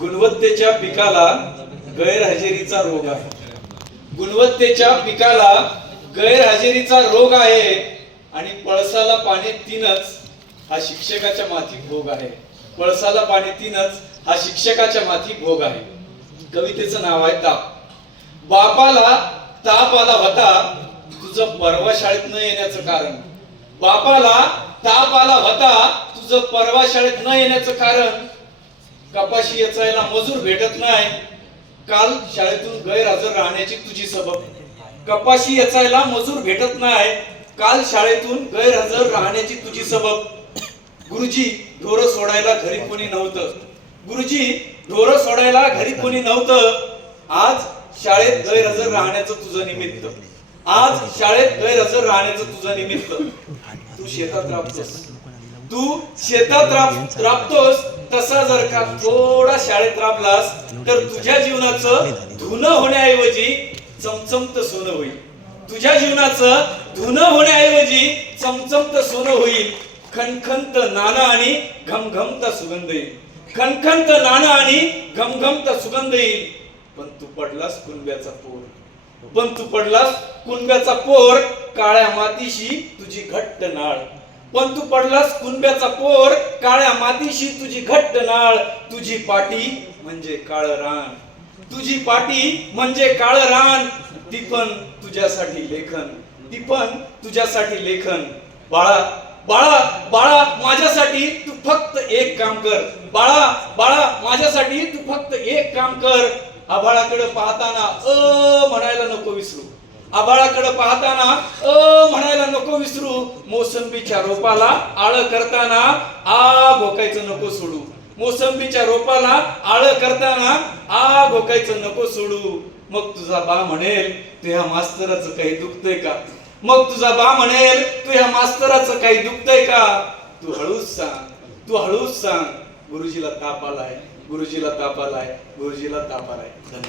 गुणवत्तेच्या पिकाला गैरहजेरीचा रोग आहे. गुणवत्तेच्या पिकाला गैरहजेरीचा रोग आहे आणि पळसाला पाणी तीनच हा शिक्षकाच्या माथी भोग आहे. पळसाला पाणी तीनच हा शिक्षकाच्या माथी भोग आहे. कवितेचं नाव आहे ताप. बापाला ताप आला होता तुझं परवा शाळेत न येण्याचं कारण. बापाला ताप आला होता तुझं परवा शाळेत न येण्याचं कारण. कपाशी याचायला मजूर भेटत नाही. काल शाळेतून गैरहजर राहण्याची तुझी सबब. कपाशी याचायला मजूर भेटत नाही. काल शाळेतून गैरहजर राहण्याची तुझी सबब. गुरुजी ढोर सोडायला घरी कोणी नव्हतं. गुरुजी ढोर सोडायला घरी कोणी नव्हतं. आज शाळेत गैरहजर राहण्याचं तुझं निमित्त. आज शाळेत गैरहजर राहण्याचं तुझं निमित्त. तू शेतात राबतोस. तू शेतात राब राबतोस तसा जर का थोडा शाळेत राबलास तर तुझ्या जीवनाचं धुनं होण्याऐवजी चमचमत सोनं होईल. तुझ्या जीवनाचं धुनं होण्याऐवजी चमचमत सोनं होईल. खणखंत नाना आणि घमघमत सुगंध येईल. खणखंत नाना आणि घमघमत सुगंध येईल. पण तू पडलास कुंब्याचा पोर. पण तू पडलास कुंब्याचा पोर. काळ्या मातीशी तुझी घट्ट नाळ. पण तू पडलास कुणब्याचा पोर काळ्या मातीशी तुझी घट्ट नाळ तुझी पाठी म्हणजे काळ रान. तुझी पाठी म्हणजे काळ रान. ती पण तुझ्यासाठी लेखन. ती पण तुझ्यासाठी लेखन. बाळा बाळा बाळा माझ्यासाठी तू फक्त एक काम कर. बाळा बाळा माझ्यासाठी तू फक्त एक काम कर. आभाळाकडे पाहताना अ म्हणायला नको विसरू. आभाळाकडे पाहताना अ म्हणायला नको विसरू मोसंबीच्या रोपाला आळ करताना आ भोकायचं नको सोडू. मोसंबीच्या रोपाला आळ करताना आ भोकायचं नको सोडू. मग तुझा बा म्हणेल तू ह्या मास्तराचं काही दुखतंय का? मग तुझा बा म्हणेल तू ह्या मास्तराचं काही दुखतंय का? तू हळूच सांग तू हळूच सांग गुरुजीला ताप आलाय गुरुजीला ताप आलाय गुरुजीला ताप आलाय. धन्यवाद.